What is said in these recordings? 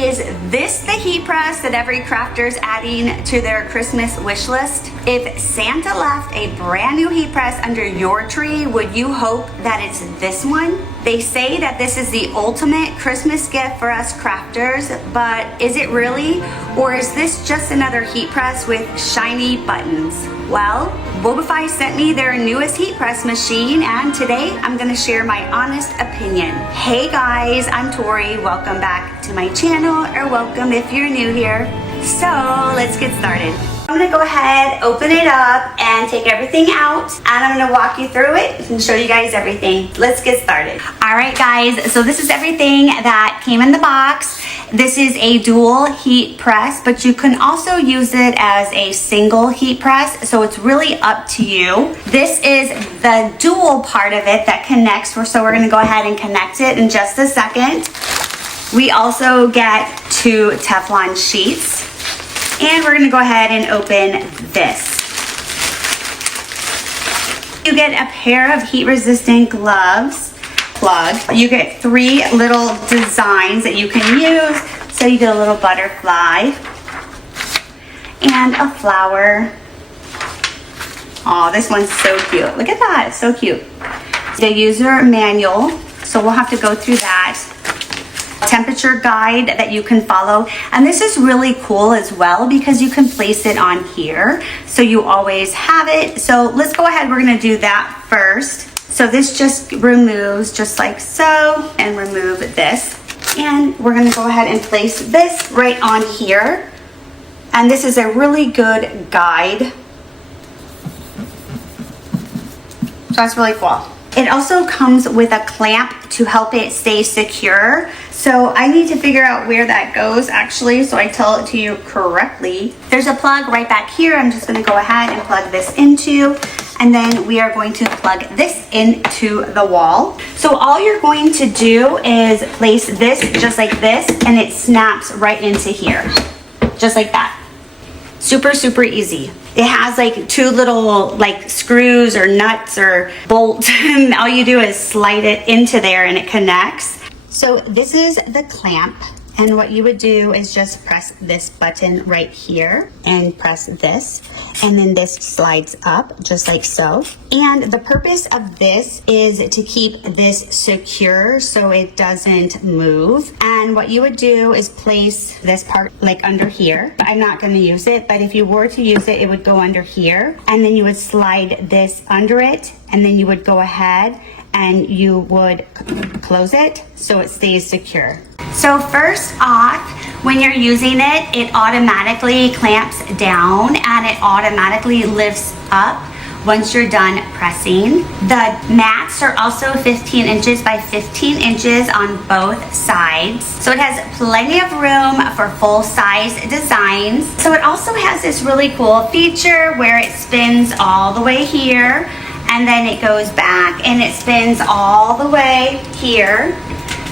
Is this the heat press that every crafter is adding to their Christmas wish list? If Santa left a brand new heat press under your tree, would you hope that it's this one? They say that this is the ultimate Christmas gift for us crafters, but is it really? Or is this just another heat press with shiny buttons? Well, Whubefy sent me their newest heat press machine, and today I'm gonna share my honest opinion. Hey guys, I'm Tori. Welcome back to my channel, or welcome if you're new here. So let's get started. I'm gonna go ahead, open it up, and take everything out, and I'm gonna walk you through it and show you guys everything. Let's get started. All right, guys, so this is everything that came in the box. This is a dual heat press, but you can also use it as a single heat press, so it's really up to you. This is the dual part of it that connects, so we're gonna go ahead and connect it in just a second. We also get 2 Teflon sheets. And we're gonna go ahead and open this. You get a pair of heat-resistant gloves, plug. You get 3 little designs that you can use. So you get a little butterfly and a flower. Oh, this one's so cute. Look at that, it's so cute. The user manual, so we'll have to go through that. Temperature guide that you can follow, and this is really cool as well because you can place it on here so you always have it. So let's go ahead, we're going to do that first. So this just removes just like so, and remove this, and we're going to go ahead and place this right on here, and this is a really good guide. So that's really cool. It also comes with a clamp to help it stay secure. So I need to figure out where that goes actually, so I tell it to you correctly. There's a plug right back here. I'm just gonna go ahead and plug this into, and then we are going to plug this into the wall. So all you're going to do is place this just like this, and it snaps right into here, just like that. Super, super easy. It has like 2 little like screws or nuts or bolts, and all you do is slide it into there and it connects. So this is the clamp, and what you would do is just press this button right here and press this, and then this slides up just like so. And the purpose of this is to keep this secure so it doesn't move. And what you would do is place this part like under here. I'm not going to use it, but if you were to use it, it would go under here, and then you would slide this under it, and then you would go ahead and you would close it so it stays secure. So first off, when you're using it, it automatically clamps down and it automatically lifts up once you're done pressing. The mats are also 15 inches by 15 inches on both sides. So it has plenty of room for full-size designs. So it also has this really cool feature where it spins all the way here, and then it goes back and it spins all the way here.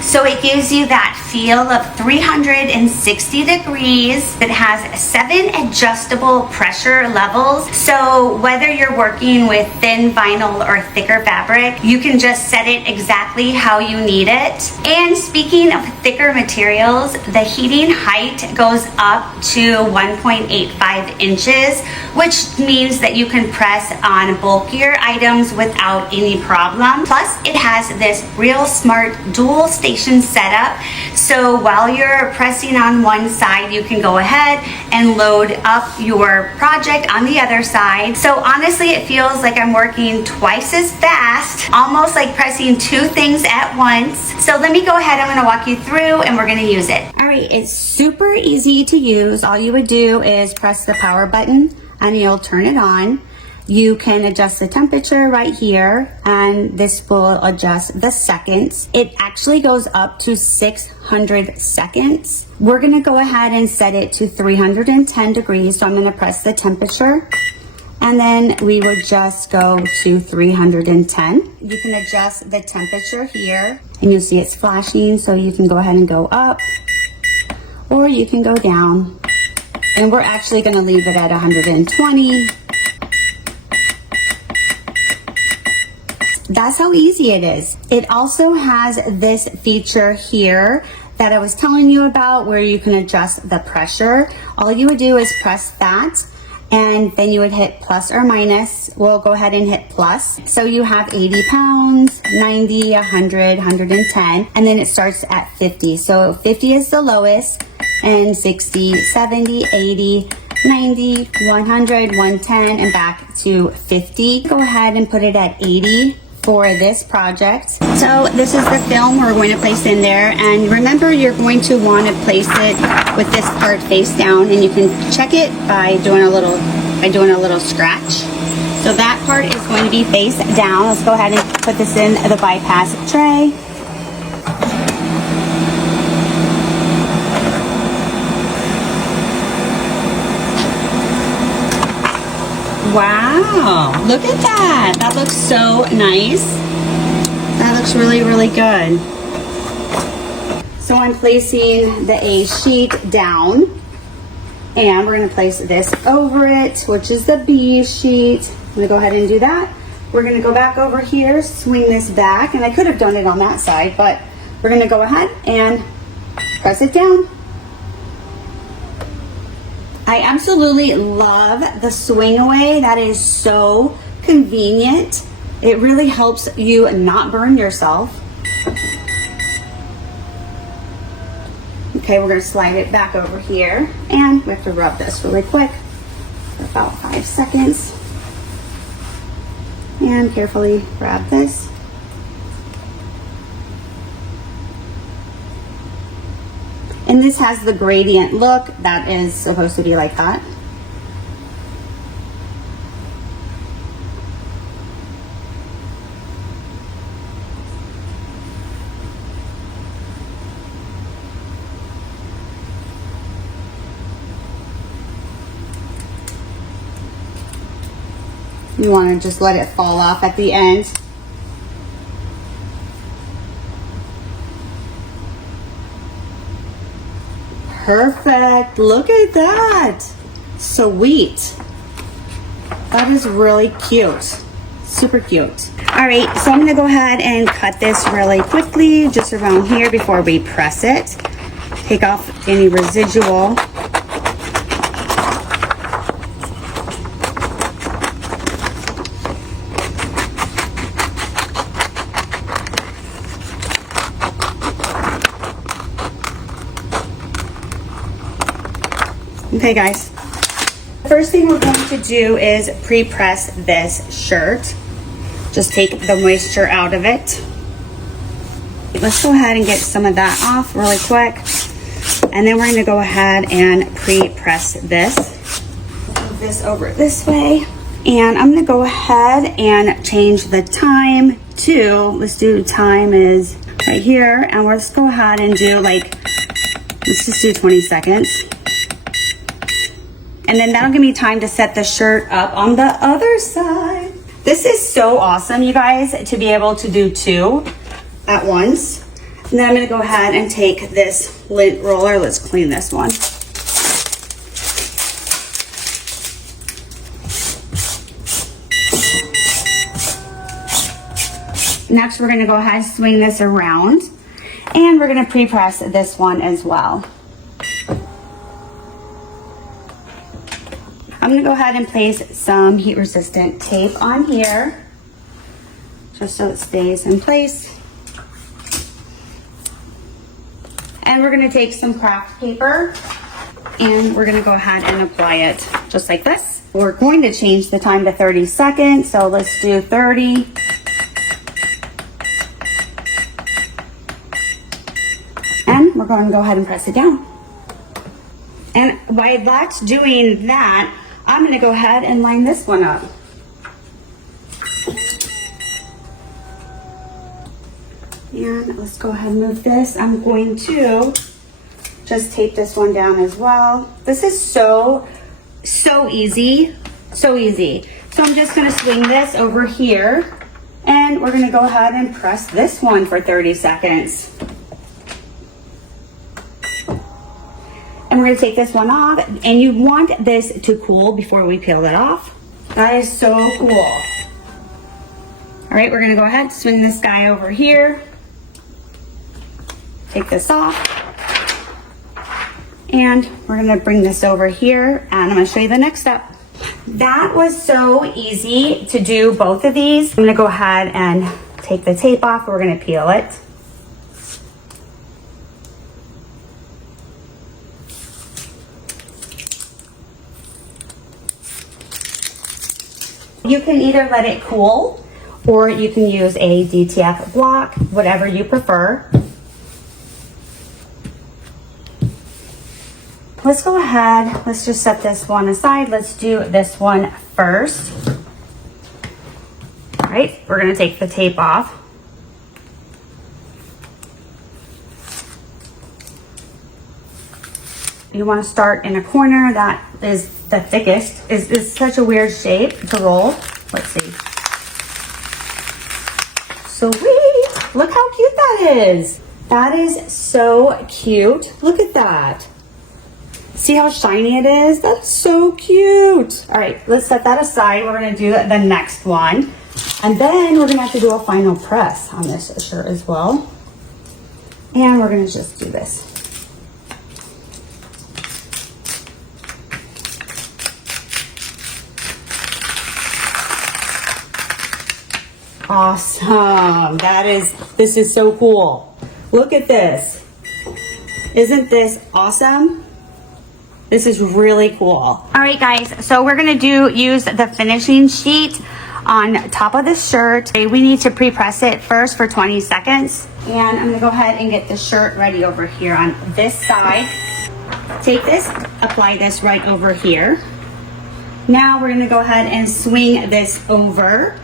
So it gives you that feel of 360 degrees. It has 7 adjustable pressure levels. So whether you're working with thin vinyl or thicker fabric, you can just set it exactly how you need it. And speaking of thicker materials, the heating height goes up to 1.85 inches, which means that you can press on bulkier items without any problem. Plus, it has this real smart dual station setup, so while you're pressing on one side, you can go ahead and load up your project on the other side. So honestly, it feels like I'm working twice as fast, almost like pressing 2 things at once. So let me go ahead, I'm going to walk you through and we're going to use it. All right, it's super easy to use. All you would do is press the power button and you'll turn it on. You can adjust the temperature right here, and this will adjust the seconds. It actually goes up to 600 seconds. We're gonna go ahead and set it to 310 degrees. So I'm gonna press the temperature, and then we would just go to 310. You can adjust the temperature here, and you'll see it's flashing, so you can go ahead and go up, or you can go down. And we're actually gonna leave it at 120. That's how easy it is. It also has this feature here that I was telling you about where you can adjust the pressure. All you would do is press that, and then you would hit plus or minus. We'll go ahead and hit plus. So you have 80 pounds, 90, 100, 110, and then it starts at 50. So 50 is the lowest, and 60, 70, 80, 90, 100, 110, and back to 50. Go ahead and put it at 80 for this project. So this is the film we're going to place in there, and remember you're going to want to place it with this part face down, and you can check it by doing a little scratch. So that part is going to be face down. Let's go ahead and put this in the bypass tray. Wow, look at that. That looks so nice. That looks really, really good. So I'm placing the A sheet down, and we're gonna place this over it, which is the B sheet. I'm gonna go ahead and do that. We're gonna go back over here, swing this back, and I could have done it on that side, but we're gonna go ahead and press it down. I absolutely love the swing away. That is so convenient. It really helps you not burn yourself. Okay, we're gonna slide it back over here, and we have to rub this really quick for about 5 seconds. And carefully grab this. And this has the gradient look that is supposed to be like that. You want to just let it fall off at the end. Perfect. Look at that. Sweet. That is really cute. Super cute. All right, so I'm going to go ahead and cut this really quickly just around here before we press it. Take off any residual. Okay guys, the first thing we're going to do is pre-press this shirt. Just take the moisture out of it. Let's go ahead and get some of that off really quick. And then we're going to go ahead and pre-press this. Move this over this way. And I'm going to go ahead and change the time to, let's do time is right here. And let's go ahead and do let's just do 20 seconds. And then that'll give me time to set the shirt up on the other side. This is so awesome, you guys, to be able to do 2 at once. And then I'm gonna go ahead and take this lint roller. Let's clean this one. Next, we're gonna go ahead and swing this around, and we're gonna pre-press this one as well. I'm gonna go ahead and place some heat resistant tape on here, just so it stays in place. And we're gonna take some craft paper, and we're gonna go ahead and apply it just like this. We're going to change the time to 30 seconds, so let's do 30. And we're going to go ahead and press it down. And while that's doing that, I'm going to go ahead and line this one up. And let's go ahead and move this. I'm going to just tape this one down as well. This is so easy, so easy. So I'm just going to swing this over here, and we're going to go ahead and press this one for 30 seconds. And we're gonna take this one off, and you want this to cool before we peel it off. That is so cool. All right, we're gonna go ahead, swing this guy over here. Take this off. And we're gonna bring this over here and I'm gonna show you the next step. That was so easy to do both of these. I'm gonna go ahead and take the tape off. We're gonna peel it. You can either let it cool or you can use a DTF block, whatever you prefer. Let's go ahead, let's just set this one aside. Let's do this one first. All right, we're gonna take the tape off. You wanna start in a corner that is the thickest. Is such a weird shape to roll. Let's see. Sweet, look how cute that is. That is so cute, look at that. See how shiny it is? That's so cute. All right, let's set that aside. We're gonna do the next one. And then we're gonna have to do a final press on this shirt as well. And we're gonna just do this. Awesome, this is so cool. Look at this. Isn't this awesome? This is really cool. All right guys, so we're gonna use the finishing sheet on top of the shirt. We need to pre-press it first for 20 seconds. And I'm gonna go ahead and get the shirt ready over here on this side. Take this, apply this right over here. Now we're gonna go ahead and swing this over.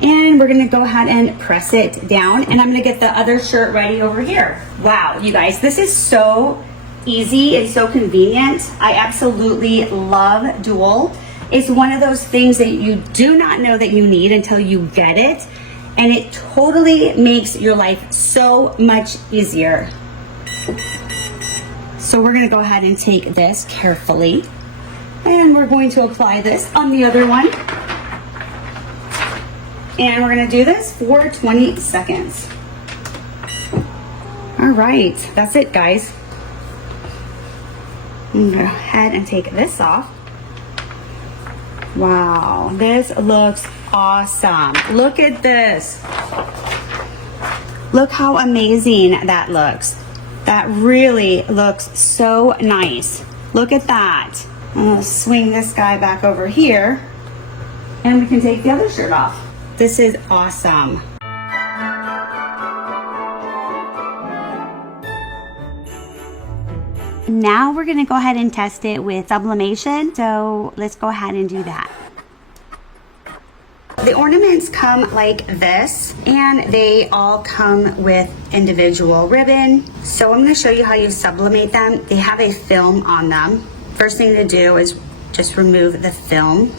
And we're gonna go ahead and press it down. And I'm gonna get the other shirt ready over here. Wow, you guys, this is so easy and so convenient. I absolutely love Dual. It's one of those things that you do not know that you need until you get it. And it totally makes your life so much easier. So we're gonna go ahead and take this carefully. And we're going to apply this on the other one. And we're gonna do this for 20 seconds. All right, that's it guys. I'm gonna go ahead and take this off. Wow, this looks awesome. Look at this. Look how amazing that looks. That really looks so nice. Look at that. I'm gonna swing this guy back over here and we can take the other shirt off. This is awesome. Now we're gonna go ahead and test it with sublimation. So let's go ahead and do that. The ornaments come like this and they all come with individual ribbon. So I'm gonna show you how you sublimate them. They have a film on them. First thing to do is just remove the film.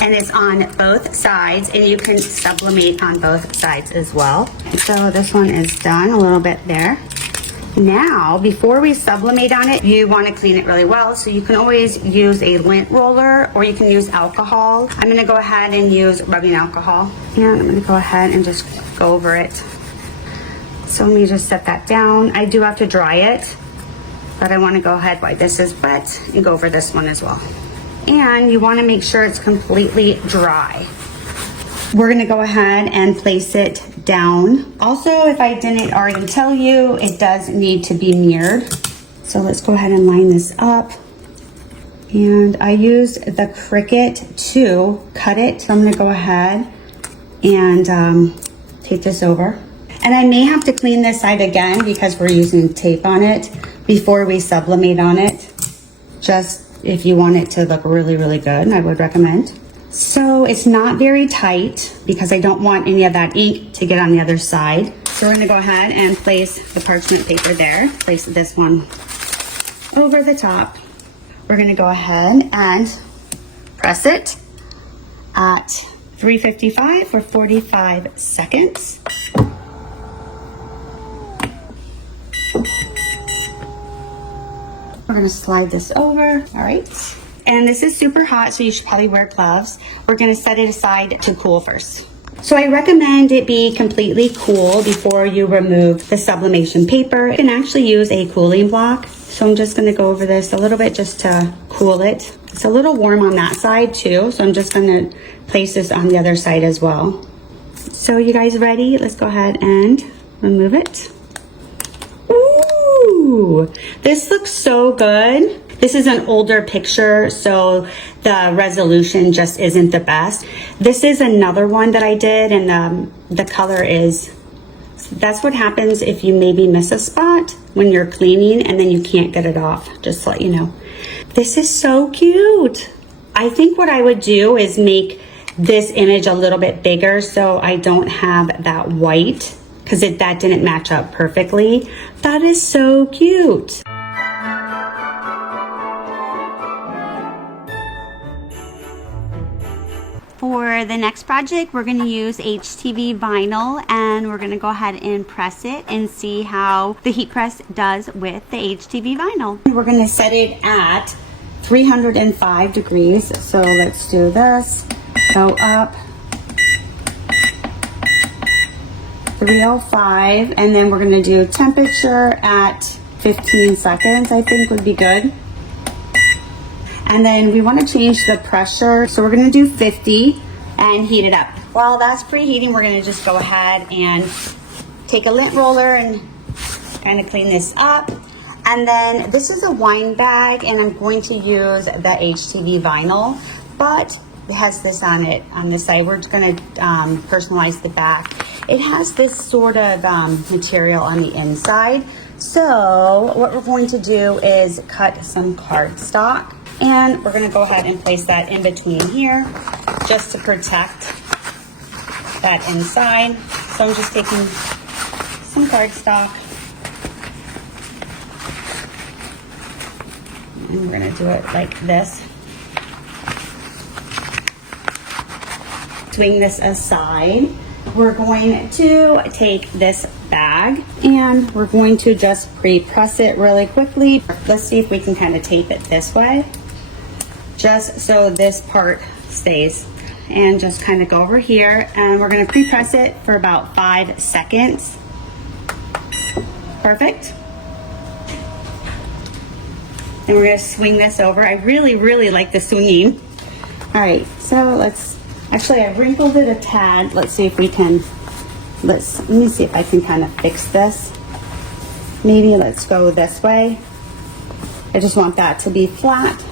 And it's on both sides and you can sublimate on both sides as well. So this one is done, a little bit there. Now, before we sublimate on it, you want to clean it really well. So you can always use a lint roller or you can use alcohol. I'm going to go ahead and use rubbing alcohol. And I'm going to go ahead and just go over it. So let me just set that down. I do have to dry it, but I want to go ahead while this is wet and go over this one as well. And you want to make sure it's completely dry. We're going to go ahead and place it down. Also, if I didn't already tell you, it does need to be mirrored. So let's go ahead and line this up. And I used the Cricut to cut it. So I'm going to go ahead and take this over. And I may have to clean this side again because we're using tape on it before we sublimate on it. Just if you want it to look really, really good, I would recommend. So it's not very tight because I don't want any of that ink to get on the other side. So we're gonna go ahead and place the parchment paper there. Place this one over the top. We're gonna go ahead and press it at 355 for 45 seconds. We're gonna slide this over, all right. And this is super hot, so you should probably wear gloves. We're gonna set it aside to cool first. So I recommend it be completely cool before you remove the sublimation paper. You can actually use a cooling block. So I'm just gonna go over this a little bit just to cool it. It's a little warm on that side too, so I'm just gonna place this on the other side as well. So you guys ready? Let's go ahead and remove it. Ooh, this looks so good. This is an older picture, so the resolution just isn't the best. This is another one that I did, and the color is, that's what happens if you maybe miss a spot when you're cleaning and then you can't get it off, just to let you know. This is so cute. I think what I would do is make this image a little bit bigger so I don't have that white, because that didn't match up perfectly. That is so cute. For the next project, we're going to use HTV vinyl, and we're going to go ahead and press it and see how the heat press does with the HTV vinyl. We're going to set it at 305 degrees. So let's do this. Go up 305, and then we're going to do temperature at 15 seconds, I think would be good. And then we want to change the pressure, so we're going to do 50 and heat it up. While that's preheating, we're going to just go ahead and take a lint roller and kind of clean this up. And then this is a wine bag, and I'm going to use the HTV vinyl, but it has this on it on the side. We're just going to personalize the back. It has this sort of material on the inside. So what we're going to do is cut some cardstock, and we're going to go ahead and place that in between here just to protect that inside. So I'm just taking some cardstock, and we're going to do it like this. Swing this aside. We're going to take this bag and we're going to just pre-press it really quickly. Let's see if we can kind of tape it this way, just so this part stays. And just kind of go over here, and we're going to pre-press it for about 5 seconds. Perfect. And we're going to swing this over. I really like the swinging. All right, so actually I wrinkled it a tad. Let's see if we can, let me see if I can kind of fix this. Maybe let's go this way. I just want that to be flat.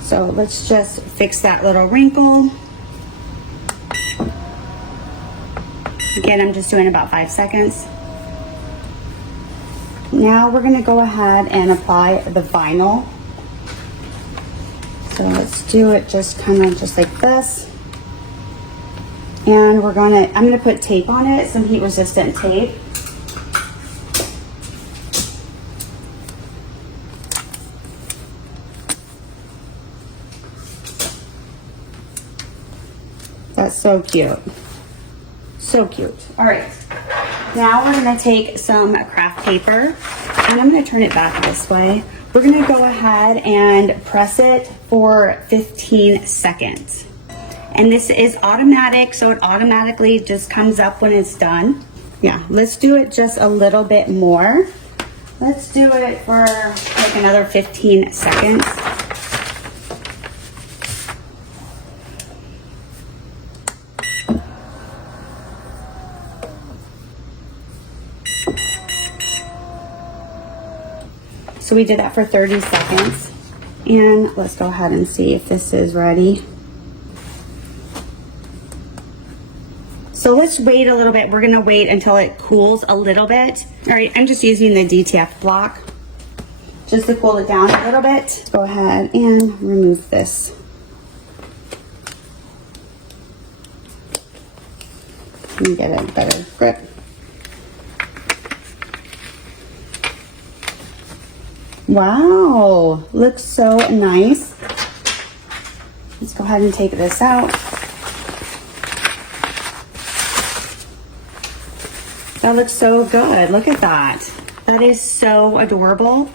So let's just fix that little wrinkle. Again, I'm just doing about 5 seconds. Now we're going to go ahead and apply the vinyl. So let's do it just kind of just like this. And I'm going to put tape on it, some heat resistant tape. That's so cute. So cute. All right. Now we're going to take some craft paper, and I'm going to turn it back this way. We're going to go ahead and press it for 15 seconds. And this is automatic, so it automatically just comes up when it's done. Yeah, let's do it just a little bit more. Let's do it for like another 15 seconds. So we did that for 30 seconds. And let's go ahead and see if this is ready. So let's wait a little bit. We're gonna wait until it cools a little bit. All right, I'm just using the DTF block just to cool it down a little bit. Let's go ahead and remove this. Let me get a better grip. Wow, looks so nice. Let's go ahead and take this out. That looks so good. Look at that. That is so adorable.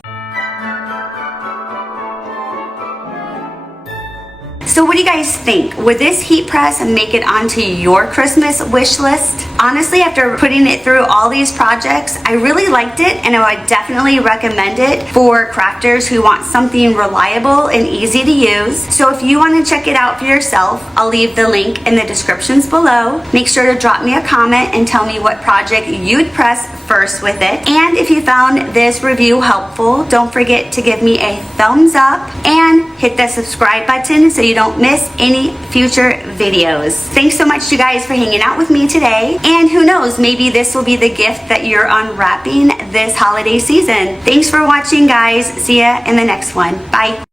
So what do you guys think? Would this heat press make it onto your Christmas wish list? Honestly, after putting it through all these projects, I really liked it, and I would definitely recommend it for crafters who want something reliable and easy to use. So if you want to check it out for yourself, I'll leave the link in the descriptions below. Make sure to drop me a comment and tell me what project you'd press first with it. And if you found this review helpful, don't forget to give me a thumbs up and hit the subscribe button so you don't miss any future videos. Thanks so much, you guys, for hanging out with me today. And who knows, maybe this will be the gift that you're unwrapping this holiday season. Thanks for watching, guys. See ya in the next one. Bye.